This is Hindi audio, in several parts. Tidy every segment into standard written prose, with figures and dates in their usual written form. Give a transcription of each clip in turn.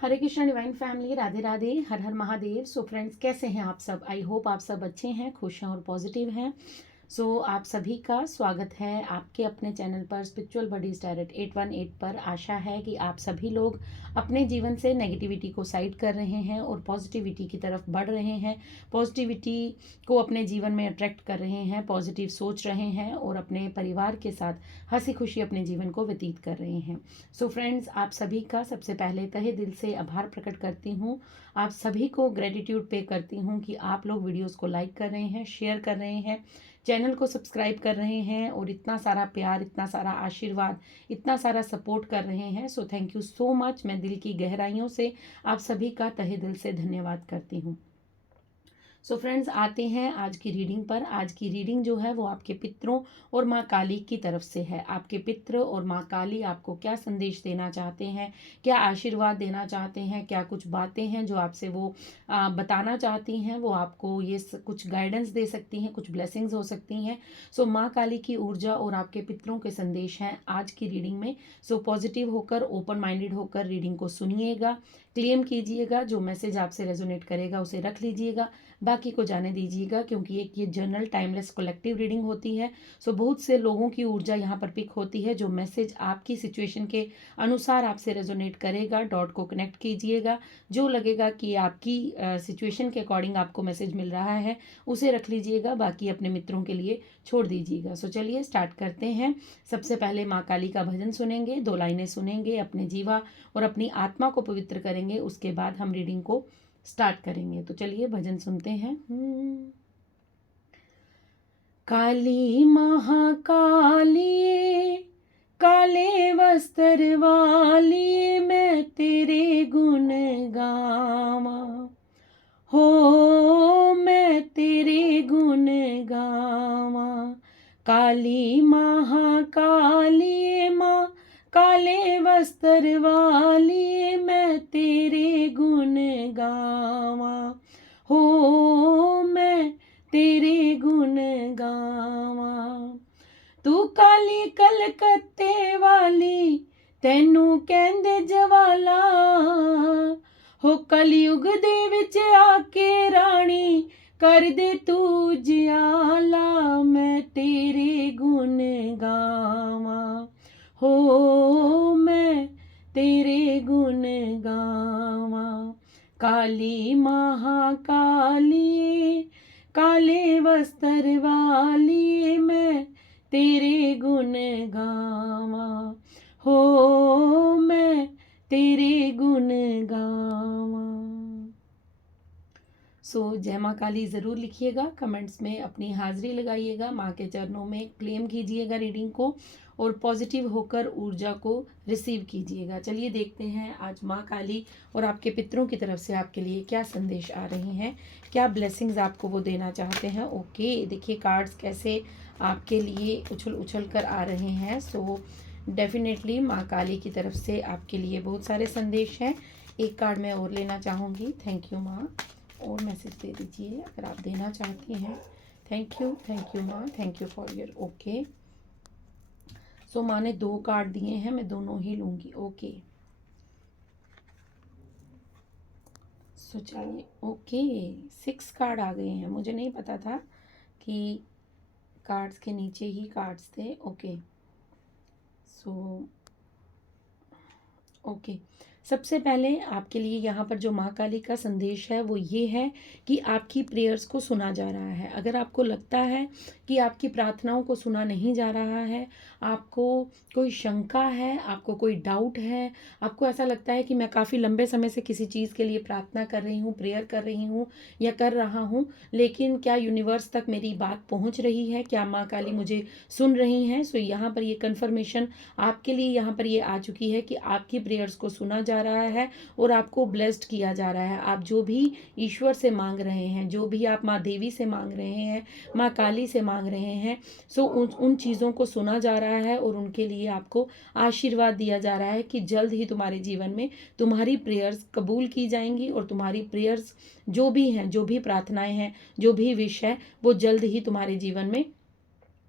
हरे कृष्णा डिवाइन फैमिली, राधे राधे, हर हर महादेव। सो फ्रेंड्स, कैसे हैं आप सब? आई होप आप सब अच्छे हैं, खुश हैं और पॉजिटिव हैं। सो आप सभी का स्वागत है आपके अपने चैनल पर स्पिरिचुअल बडीज डायरेक्ट 818 पर। आशा है कि आप सभी लोग अपने जीवन से नेगेटिविटी को साइड कर रहे हैं और पॉजिटिविटी की तरफ बढ़ रहे हैं, पॉजिटिविटी को अपने जीवन में अट्रैक्ट कर रहे हैं, पॉजिटिव सोच रहे हैं और अपने परिवार के साथ हंसी खुशी अपने जीवन को व्यतीत कर रहे हैं। सो फ्रेंड्स, आप सभी का सबसे पहले तहे दिल से आभार प्रकट करती हूँ। आप सभी को ग्रेटिट्यूड पे करती हूँ कि आप लोग वीडियोस को लाइक कर रहे हैं, शेयर कर रहे हैं, चैनल को सब्सक्राइब कर रहे हैं और इतना सारा प्यार, इतना सारा आशीर्वाद, इतना सारा सपोर्ट कर रहे हैं। So thank you so much. मैं दिल की गहराइयों से आप सभी का तहे दिल से धन्यवाद करती हूँ। सो फ्रेंड्स, आते हैं आज की रीडिंग पर। आज की रीडिंग जो है वो आपके पितरों और माँ काली की तरफ से है। आपके पितर और माँ काली आपको क्या संदेश देना चाहते हैं, क्या आशीर्वाद देना चाहते हैं, क्या कुछ बातें हैं जो आपसे वो बताना चाहती हैं। वो आपको ये कुछ गाइडेंस दे सकती हैं, कुछ ब्लेसिंग्स हो सकती हैं। सो माँ काली की ऊर्जा और आपके पितरों के संदेश हैं आज की रीडिंग में। सो पॉजिटिव होकर, ओपन माइंडेड होकर रीडिंग को सुनिएगा, क्लेम कीजिएगा। जो मैसेज आपसे रेजोनेट करेगा उसे रख लीजिएगा, बाकी को जाने दीजिएगा, क्योंकि एक ये जनरल टाइमलेस कलेक्टिव रीडिंग होती है। सो बहुत से लोगों की ऊर्जा यहाँ पर पिक होती है। जो मैसेज आपकी सिचुएशन के अनुसार आपसे रेजोनेट करेगा, डॉट को कनेक्ट कीजिएगा। जो लगेगा कि आपकी सिचुएशन के अकॉर्डिंग आपको मैसेज मिल रहा है उसे रख लीजिएगा, बाकी अपने मित्रों के लिए छोड़ दीजिएगा। सो चलिए स्टार्ट करते हैं। सबसे पहले माँ काली का भजन सुनेंगे, 2 लाइनें सुनेंगे, अपने जीवा और अपनी आत्मा को पवित्र करेंगे। उसके बाद हम रीडिंग को स्टार्ट करेंगे। तो चलिए भजन सुनते हैं। काली महाकाली, काले वस्त्र वाली, मैं तेरे गुण गावा हो, मैं तेरे गुण गावा। काली महाकाली माँ, काले वस्त्र वाली, मैं तेरे गुण गावा हो, मैं तेरे गुण गावा। तू काली कलकत्ते वाली, तैनू कहंदे जवाला हो। कलयुग दे विच आके रानी, कर दे तू जियाला, मैं तेरे गुण गावा हो, मैं तेरे गुण गावा। काली महाकाली, काले वस्त्र वाली, मैं तेरे गुण गावा हो, मैं तेरे गुण गावा। सो जय माँ काली ज़रूर लिखिएगा, कमेंट्स में अपनी हाजिरी लगाइएगा, माँ के चरणों में क्लेम कीजिएगा रीडिंग को और पॉजिटिव होकर ऊर्जा को रिसीव कीजिएगा। चलिए देखते हैं आज माँ काली और आपके पितरों की तरफ से आपके लिए क्या संदेश आ रहे हैं, क्या ब्लेसिंग्स आपको वो देना चाहते हैं। ओके, देखिए कार्ड्स कैसे आपके लिए उछल उछल कर आ रहे हैं। सो डेफिनेटली माँ काली की तरफ से आपके लिए बहुत सारे संदेश हैं। एक कार्ड मैं और लेना चाहूँगी। थैंक यू माँ, और मैसेज दे दीजिए अगर आप देना चाहती हैं। थैंक यू माँ, thank you for your. Okay, so माँ ने 2 कार्ड दिए हैं, मैं दोनों ही लूँगी। ओके, सो चलिए। ओके, 6 कार्ड आ गए हैं। मुझे नहीं पता था कि कार्ड्स के नीचे ही कार्ड्स थे। ओके, सो ओके, सबसे पहले आपके लिए यहाँ पर जो माँ काली का संदेश है वो ये है कि आपकी प्रेयर्स को सुना जा रहा है। अगर आपको लगता है कि आपकी प्रार्थनाओं को सुना नहीं जा रहा है, आपको कोई शंका है, आपको कोई डाउट है, आपको ऐसा लगता है कि मैं काफ़ी लंबे समय से किसी चीज़ के लिए प्रार्थना कर रही हूँ, प्रेयर कर रही हूँ या कर रहा हूँ, लेकिन क्या यूनिवर्स तक मेरी बात पहुँच रही है, क्या माँ काली मुझे सुन रही हैं। सो यहाँ पर ये कन्फर्मेशन आपके लिए यहाँ पर ये आ चुकी है कि आपकी प्रेयर्स को सुना जा रहा है और आपको ब्लेस्ड किया जा रहा है। आप जो भी ईश्वर से मांग रहे हैं, जो भी आप माँ देवी से मांग रहे हैं, माँ काली से मांग रहे हैं, सो उन चीज़ों को सुना जा रहा है और उनके लिए आपको आशीर्वाद दिया जा रहा है कि जल्द ही तुम्हारे जीवन में तुम्हारी प्रेयर्स कबूल की जाएंगी और तुम्हारी प्रेयर्स जो भी हैं, जो भी प्रार्थनाएं हैं, जो भी विश है, वो जल्द ही तुम्हारे जीवन में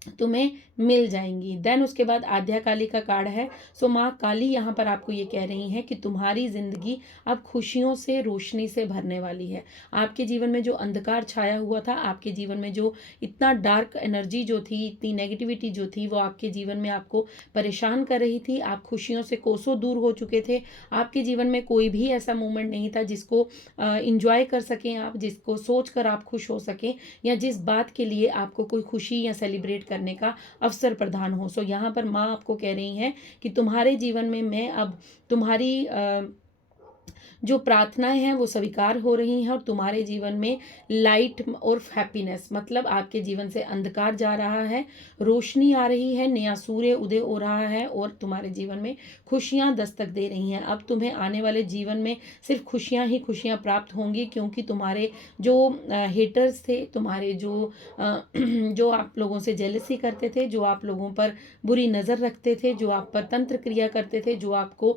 तुम्हें मिल जाएंगी। देन उसके बाद आद्या काली का कार्ड है। सो माँ काली यहाँ पर आपको ये कह रही हैं कि तुम्हारी जिंदगी अब खुशियों से, रोशनी से भरने वाली है। आपके जीवन में जो अंधकार छाया हुआ था, आपके जीवन में जो इतना डार्क एनर्जी जो थी, इतनी नेगेटिविटी जो थी, वो आपके जीवन में आपको परेशान कर रही थी। आप खुशियों से कोसों दूर हो चुके थे। आपके जीवन में कोई भी ऐसा मोमेंट नहीं था जिसको इंजॉय कर सकें आप, जिसको सोच कर आप खुश हो सकें, या जिस बात के लिए आपको कोई खुशी या सेलिब्रेट करने का अवसर प्रदान हो। सो यहाँ पर माँ आपको कह रही हैं कि तुम्हारे जीवन में मैं अब तुम्हारी जो प्रार्थनाएं हैं वो स्वीकार हो रही हैं, और तुम्हारे जीवन में लाइट और हैप्पीनेस, मतलब आपके जीवन से अंधकार जा रहा है, रोशनी आ रही है, नया सूर्य उदय हो रहा है, और तुम्हारे जीवन में खुशियां दस्तक दे रही हैं। अब तुम्हें आने वाले जीवन में सिर्फ खुशियां ही खुशियां प्राप्त होंगी, क्योंकि तुम्हारे जो हेटर्स थे, तुम्हारे जो जो आप लोगों से जेलसी करते थे, जो आप लोगों पर बुरी नज़र रखते थे, जो आप पर तंत्र क्रिया करते थे, जो आपको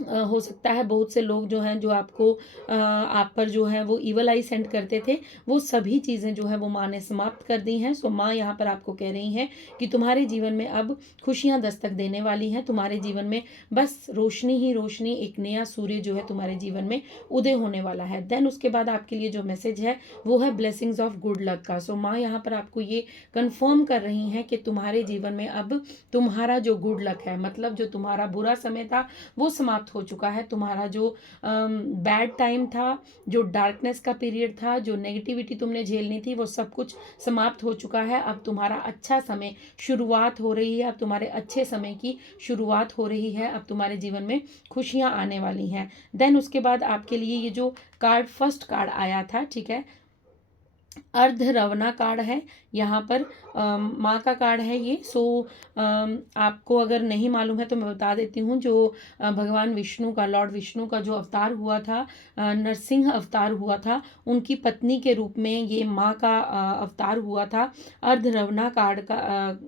हो सकता है बहुत से लोग जो हैं जो आपको आप पर जो है वो इवल आई सेंड करते थे, वो सभी चीज़ें जो है वो माँ ने समाप्त कर दी हैं। सो माँ यहाँ पर आपको कह रही हैं कि तुम्हारे जीवन में अब खुशियाँ दस्तक देने वाली हैं। तुम्हारे जीवन में बस रोशनी ही रोशनी, एक नया सूर्य जो है तुम्हारे जीवन में उदय होने वाला है। देन उसके बाद आपके लिए जो मैसेज है वो है ब्लेसिंग्स ऑफ गुड लक का। सो माँ यहाँ पर आपको ये कंफर्म कर रही हैं कि तुम्हारे जीवन में अब तुम्हारा जो गुड लक है, मतलब जो तुम्हारा बुरा समय था वो समाप्त हो चुका है। तुम्हारा जो बैड टाइम था, जो डार्कनेस का पीरियड था, जो नेगेटिविटी तुमने झेलनी थी, वो सब कुछ समाप्त हो चुका है। अब तुम्हारा अच्छा समय शुरुआत हो रही है। अब तुम्हारे अच्छे समय की शुरुआत हो रही है। अब तुम्हारे जीवन में खुशियां आने वाली हैं। देन उसके बाद आपके लिए ये जो कार्ड, फर्स्ट कार्ड आया था, ठीक है, अर्ध रवना कार्ड है यहाँ पर, माँ का कार्ड है ये। सो आपको अगर नहीं मालूम है तो मैं बता देती हूँ। जो भगवान विष्णु का, लॉर्ड विष्णु का जो अवतार हुआ था, नरसिंह अवतार हुआ था, उनकी पत्नी के रूप में ये माँ का अवतार हुआ था। अर्ध रवना कार्ड का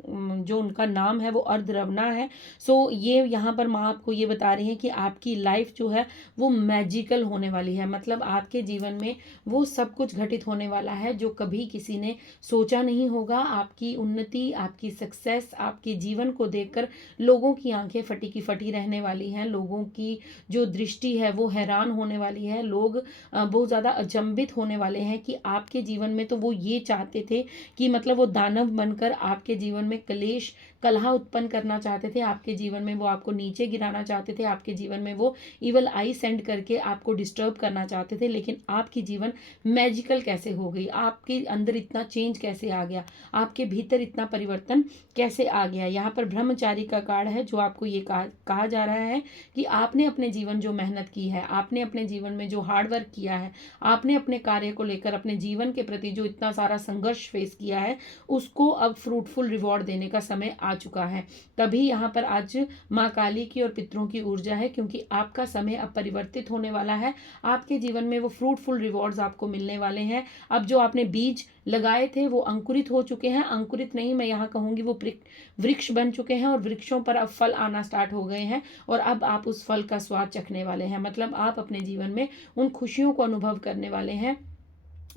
जो उनका नाम है वो अर्ध रवना है। सो ये यहाँ पर माँ आपको ये बता रही है कि आपकी लाइफ जो है वो मैजिकल होने वाली है। मतलब आपके जीवन में वो सब कुछ घटित होने वाला है जो कभी किसी ने सोचा नहीं होगा। आपकी उन्नति, आपकी सक्सेस, आपके जीवन को देखकर लोगों की आंखें फटी की फटी रहने वाली हैं। लोगों की जो दृष्टि है वो हैरान होने वाली है। लोग बहुत ज़्यादा अचंभित होने वाले हैं कि आपके जीवन में तो वो ये चाहते थे कि मतलब वो दानव बनकर आपके जीवन में कलेश कलह उत्पन्न करना चाहते थे। आपके जीवन में वो आपको नीचे गिराना चाहते थे। आपके जीवन में वो इवल आई सेंड करके आपको डिस्टर्ब करना चाहते थे। लेकिन आपकी जीवन मैजिकल कैसे हो गई, आपके अंदर इतना चेंज कैसे आ गया, आपके भीतर इतना परिवर्तन कैसे आ गया। यहाँ पर ब्रह्मचारी का कार्ड है, जो आपको ये कहा जा रहा है कि आपने अपने जीवन जो मेहनत की है, आपने अपने जीवन में जो हार्डवर्क किया है, आपने अपने कार्य को लेकर, अपने जीवन के प्रति जो इतना सारा संघर्ष फेस किया है, उसको अब फ्रूटफुल रिवॉर्ड देने का समय आ चुका है। तभी यहाँ पर आज माँ काली की और पितरों की ऊर्जा है, क्योंकि आपका समय अब परिवर्तित होने वाला है। आपके जीवन में वो फ्रूटफुल रिवॉर्ड्स आपको मिलने वाले हैं। अब जो आपने बीज लगाए थे वो अंकुरित हो चुके हैं, अंकुरित नहीं मैं यहाँ कहूँगी वो वृक्ष बन चुके हैं, और वृक्षों पर अब फल आना स्टार्ट हो गए हैं, और अब आप उस फल का स्वाद चखने वाले हैं। मतलब आप अपने जीवन में उन खुशियों को अनुभव करने वाले हैं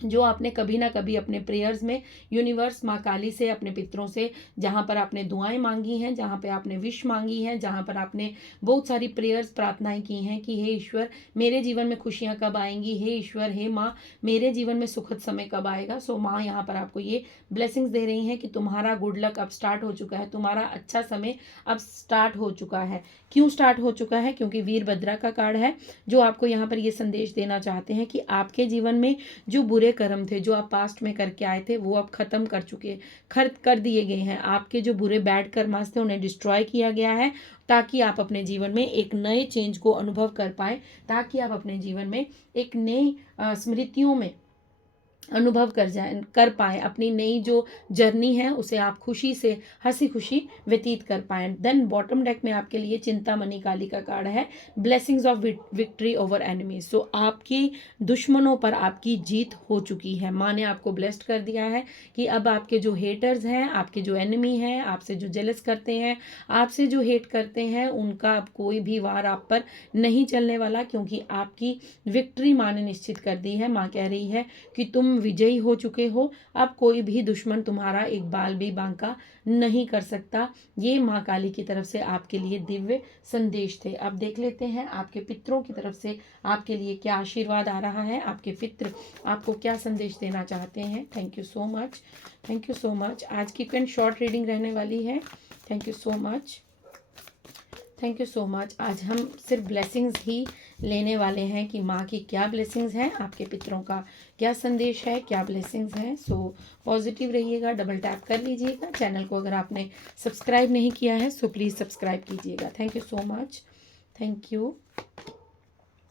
जो आपने कभी ना कभी अपने प्रेयर्स में यूनिवर्स, माँ काली से, अपने पितरों से, जहाँ पर आपने दुआएं मांगी हैं, जहाँ पे आपने विश मांगी हैं, जहाँ पर आपने बहुत सारी प्रेयर्स, प्रार्थनाएं की हैं कि हे ईश्वर मेरे जीवन में खुशियाँ कब आएंगी, हे ईश्वर, हे माँ मेरे जीवन में सुखद समय कब आएगा। सो माँ यहाँ पर आपको ये ब्लेसिंग्स दे रही हैं कि तुम्हारा गुड लक अब स्टार्ट हो चुका है, तुम्हारा अच्छा समय अब स्टार्ट हो चुका है। क्यों स्टार्ट हो चुका है? क्योंकि वीरभद्रा का कार्ड है, जो आपको यहाँ पर ये संदेश देना चाहते हैं कि आपके जीवन में जो बुरे कर्म थे, जो आप पास्ट में करके आए थे, वो अब खत्म कर दिए गए हैं। आपके जो बुरे बैड कर्मास थे उन्हें डिस्ट्रॉय किया गया है, ताकि आप अपने जीवन में एक नए चेंज को अनुभव कर पाए, ताकि आप अपने जीवन में एक नई स्मृतियों में अनुभव कर पाएँ। अपनी नई जो जर्नी है उसे आप खुशी से, हंसी खुशी व्यतीत कर पाएँ। देन बॉटम डेक में आपके लिए चिंतामणि काली का कार्ड है, blessings of victory over enemies. So आपकी दुश्मनों पर आपकी जीत हो चुकी है। माँ ने आपको ब्लेस्ड कर दिया है कि अब आपके जो हेटर्स हैं, आपके जो एनिमी हैं, आपसे जो जेलस करते हैं, आपसे जो हेट करते हैं, उनका अब कोई भी वार आप पर नहीं चलने वाला, क्योंकि आपकी विक्ट्री माँ ने निश्चित कर दी है। माँ कह रही है कि तुम विजयी हो चुके हो। अब कोई भी दुश्मन तुम्हारा एक बाल भी बांका नहीं कर सकता। ये माँ काली की तरफ से आपके लिए दिव्य संदेश थे। अब देख लेते हैं आपके पितरों की तरफ से आपके लिए क्या आशीर्वाद आ रहा है, आपके पितृ आपको क्या संदेश देना चाहते हैं। Thank you so much, thank you so much. आज की फ्रेंड शॉर्ट रीडिंग रहने वाली है। Thank you so much, thank you so much. आज हम सिर्फ ब्लेसिंग्स ही लेने वाले हैं कि माँ की क्या ब्लेसिंग्स हैं, आपके पितरों का क्या संदेश है, क्या ब्लेसिंग्स हैं। सो पॉजिटिव रहिएगा, डबल टैप कर लीजिएगा। चैनल को अगर आपने सब्सक्राइब नहीं किया है सो प्लीज़ सब्सक्राइब कीजिएगा। Thank you so much, thank you.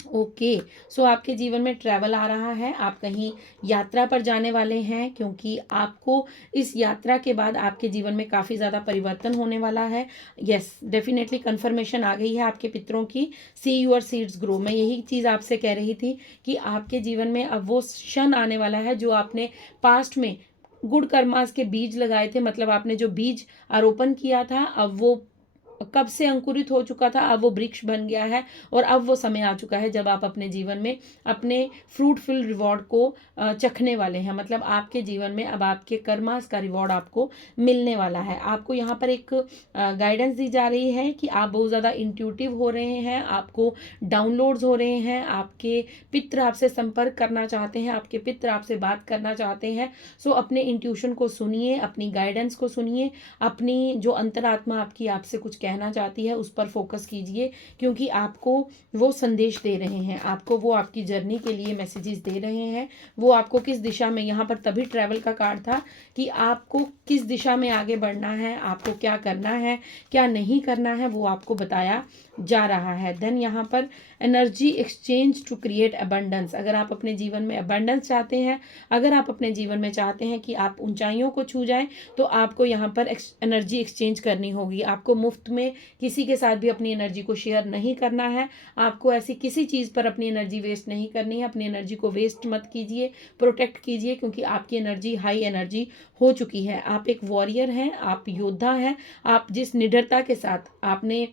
Okay, so आपके जीवन में ट्रैवल आ रहा है, आप कहीं यात्रा पर जाने वाले हैं, क्योंकि आपको इस यात्रा के बाद आपके जीवन में काफ़ी ज़्यादा परिवर्तन होने वाला है। यस, डेफिनेटली कंफर्मेशन आ गई है आपके पितरों की। सी यूर सीड्स ग्रो, मैं यही चीज़ आपसे कह रही थी कि आपके जीवन में अब वो क्षण आने वाला है जो आपने पास्ट में गुड कर्मास के बीज लगाए थे, मतलब आपने जो बीज आरोपण किया था अब वो कब से अंकुरित हो चुका था, अब वो वृक्ष बन गया है और अब वो समय आ चुका है जब आप अपने जीवन में अपने फ्रूटफुल रिवॉर्ड को चखने वाले हैं। मतलब आपके जीवन में अब आपके कर्मास का रिवॉर्ड आपको मिलने वाला है। आपको यहाँ पर एक गाइडेंस दी जा रही है कि आप बहुत ज़्यादा इंट्यूटिव हो रहे हैं, आपको डाउनलोड्स हो रहे हैं, आपके पितृ आपसे संपर्क करना चाहते हैं, आपके पितृ आपसे बात करना चाहते हैं। सो अपने इंट्यूशन को सुनिए, अपनी गाइडेंस को सुनिए, अपनी जो अंतरात्मा आपकी आपसे कुछ कहना चाहती है उस पर फोकस कीजिए, क्योंकि आपको वो संदेश दे रहे हैं, आपको वो आपकी जर्नी के लिए मैसेजेस दे रहे हैं। वो आपको किस दिशा में, यहाँ पर तभी ट्रैवल का कार्ड था कि आपको किस दिशा में आगे बढ़ना है, आपको क्या करना है क्या नहीं करना है, वो आपको बताया जा रहा है। देन यहाँ पर energy exchange to create abundance, अगर आप अपने जीवन में अबंडेंस चाहते हैं, अगर आप अपने जीवन में चाहते हैं कि आप ऊंचाइयों को छू जाएं, तो आपको यहाँ पर एनर्जी एक्सचेंज करनी होगी। आपको मुफ्त में किसी के साथ भी अपनी एनर्जी को शेयर नहीं करना है, आपको ऐसी किसी चीज़ पर अपनी एनर्जी वेस्ट नहीं करनी है। अपनी एनर्जी को वेस्ट मत कीजिए, प्रोटेक्ट कीजिए, क्योंकि आपकी एनर्जी हाई एनर्जी हो चुकी है। आप एक वॉरियर हैं, आप योद्धा हैं। आप जिस निडरता के साथ आपने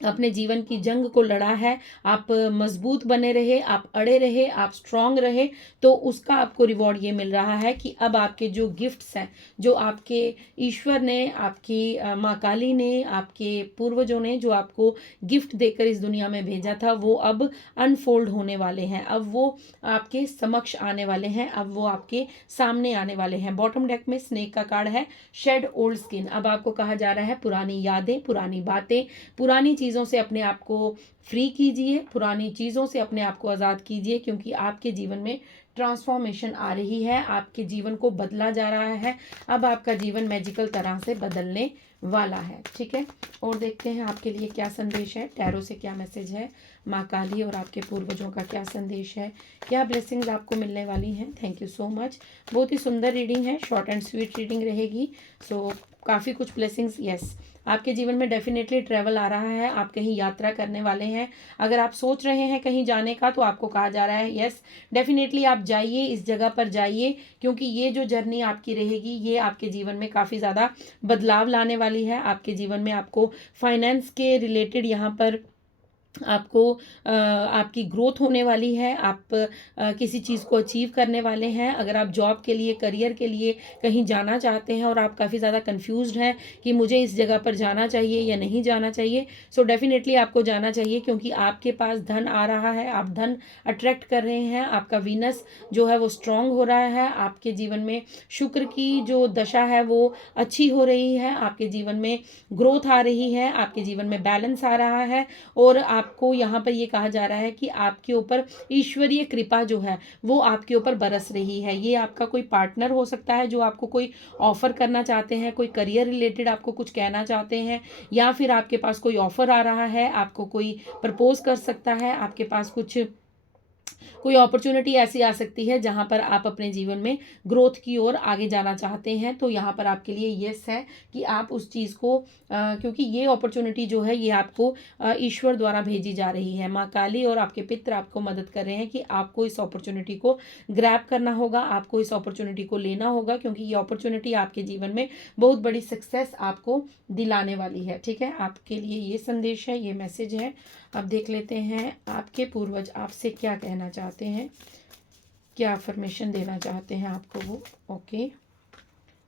अपने जीवन की जंग को लड़ा है, आप मजबूत बने रहे, आप अड़े रहे, आप स्ट्रांग रहे, तो उसका आपको रिवॉर्ड ये मिल रहा है कि अब आपके जो गिफ्ट्स हैं, जो आपके ईश्वर ने, आपकी माँ काली ने, आपके पूर्वजों ने जो आपको गिफ्ट देकर इस दुनिया में भेजा था, वो अब अनफोल्ड होने वाले हैं, अब वो आपके समक्ष आने वाले हैं, अब वो आपके सामने आने वाले हैं। बॉटम डेक में स्नेक का कार्ड है, शेड ओल्ड स्किन। अब आपको कहा जा रहा है पुरानी यादें, पुरानी बातें, पुरानी चीज़ों से अपने आप को फ्री कीजिए, पुरानी चीज़ों से अपने आप को आज़ाद कीजिए, क्योंकि आपके जीवन में ट्रांसफॉर्मेशन आ रही है, आपके जीवन को बदला जा रहा है। अब आपका जीवन मैजिकल तरह से बदलने वाला है। ठीक है, और देखते हैं आपके लिए क्या संदेश है, टैरो से क्या मैसेज है, माँ काली और आपके पूर्वजों का क्या संदेश है, क्या ब्लेसिंग्स आपको मिलने वाली हैं। Thank you so much. बहुत ही सुंदर रीडिंग है, शॉर्ट एंड स्वीट रीडिंग रहेगी। सो काफ़ी कुछ ब्लेसिंग्स। यस, आपके जीवन में डेफिनेटली ट्रैवल आ रहा है, आप कहीं यात्रा करने वाले हैं। अगर आप सोच रहे हैं कहीं जाने का, तो आपको कहा जा रहा है यस, डेफिनेटली आप जाइए, इस जगह पर जाइए, क्योंकि ये जो जर्नी आपकी रहेगी ये आपके जीवन में काफ़ी ज़्यादा बदलाव लाने वाली है। आपके जीवन में आपको फाइनेंस के रिलेटेड यहाँ पर आपको आपकी ग्रोथ होने वाली है, आप किसी चीज़ को अचीव करने वाले हैं। अगर आप जॉब के लिए, करियर के लिए कहीं जाना चाहते हैं और आप काफ़ी ज़्यादा कंफ्यूज्ड हैं कि मुझे इस जगह पर जाना चाहिए या नहीं जाना चाहिए, सो डेफिनेटली आपको जाना चाहिए, क्योंकि आपके पास धन आ रहा है, आप धन अट्रैक्ट कर रहे हैं, आपका वीनस जो है वो स्ट्रांग हो रहा है, आपके जीवन में शुक्र की जो दशा है वो अच्छी हो रही है, आपके जीवन में ग्रोथ आ रही है, आपके जीवन में बैलेंस आ रहा है, और आपको यहाँ पर ये कहा जा रहा है कि आपके ऊपर ईश्वरीय कृपा जो है वो आपके ऊपर बरस रही है। ये आपका कोई पार्टनर हो सकता है जो आपको कोई ऑफर करना चाहते हैं, कोई करियर रिलेटेड आपको कुछ कहना चाहते हैं, या फिर आपके पास कोई ऑफर आ रहा है, आपको कोई प्रपोज कर सकता है, आपके पास कोई अपॉर्चुनिटी ऐसी आ सकती है जहां पर आप अपने जीवन में ग्रोथ की ओर आगे जाना चाहते हैं। तो यहाँ पर आपके लिए यस है कि आप उस चीज़ को क्योंकि ये अपॉर्चुनिटी जो है ये आपको ईश्वर द्वारा भेजी जा रही है। माँ काली और आपके पितर आपको मदद कर रहे हैं कि आपको इस अपॉर्चुनिटी को ग्रैब करना होगा, आपको इस अपॉर्चुनिटी को लेना होगा, क्योंकि ये अपॉर्चुनिटी आपके जीवन में बहुत बड़ी सक्सेस आपको दिलाने वाली है। ठीक है, आपके लिए ये संदेश है, ये मैसेज है। अब देख लेते हैं आपके पूर्वज आपसे क्या कहना चाहते हैं। क्या अफर्मेशन देना चाहते हैं आपको वो?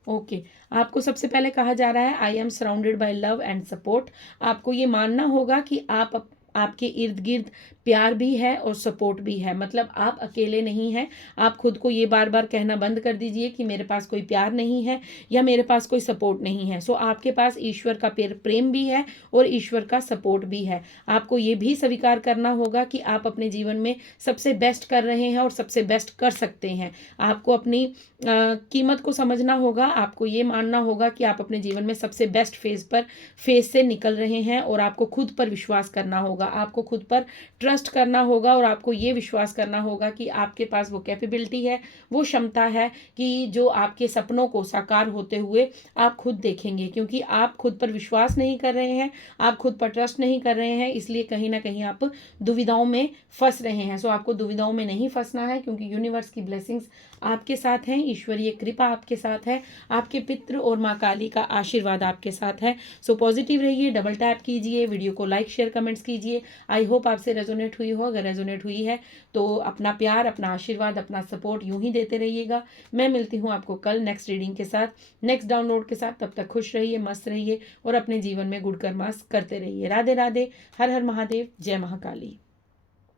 ओके आपको सबसे पहले कहा जा रहा है I am surrounded by love and support. आपको ये मानना होगा कि आपके इर्द गिर्द प्यार भी है और सपोर्ट भी है, मतलब आप अकेले नहीं हैं। आप खुद को ये बार बार कहना बंद कर दीजिए कि मेरे पास कोई प्यार नहीं है या मेरे पास कोई सपोर्ट नहीं है। सो आपके पास ईश्वर का प्रेम भी है और ईश्वर का सपोर्ट भी है। आपको ये भी स्वीकार करना होगा कि आप अपने जीवन में सबसे बेस्ट कर रहे हैं और सबसे बेस्ट कर सकते हैं। आपको अपनी कीमत को समझना होगा। आपको ये मानना होगा कि आप अपने जीवन में सबसे बेस्ट फेज से निकल रहे हैं और आपको खुद पर विश्वास करना होगा। आपको खुद पर ट्रस्ट करना होगा और आपको ये विश्वास करना होगा कि आपके पास वो कैपेबिलिटी है, वो क्षमता है कि जो आपके सपनों को साकार होते हुए आप खुद देखेंगे। क्योंकि आप खुद पर विश्वास नहीं कर रहे हैं, आप खुद पर ट्रस्ट नहीं कर रहे हैं, इसलिए कहीं ना कहीं आप दुविधाओं में फंस रहे हैं। सो आपको दुविधाओं में नहीं फंसना है, क्योंकि यूनिवर्स की ब्लेसिंग्स आपके साथ हैं, ईश्वरीय कृपा आपके साथ है, आपके पितृ और माँ काली का आशीर्वाद आपके साथ है। सो पॉजिटिव रहिए, डबल टैप कीजिए, वीडियो को लाइक शेयर कमेंट्स कीजिए। आई होप आपसे रेजोनेट हुई हो। अगर रेजोनेट हुई है तो अपना प्यार, अपना आशीर्वाद, अपना सपोर्ट यूं ही देते रहिएगा। मैं मिलती हूँ आपको कल नेक्स्ट रीडिंग के साथ, नेक्स्ट डाउनलोड के साथ। तब तक खुश रहिए, मस्त रहिए और अपने जीवन में गुड कर्मास करते रहिए। राधे राधे, हर हर महादेव, जय महाकाली।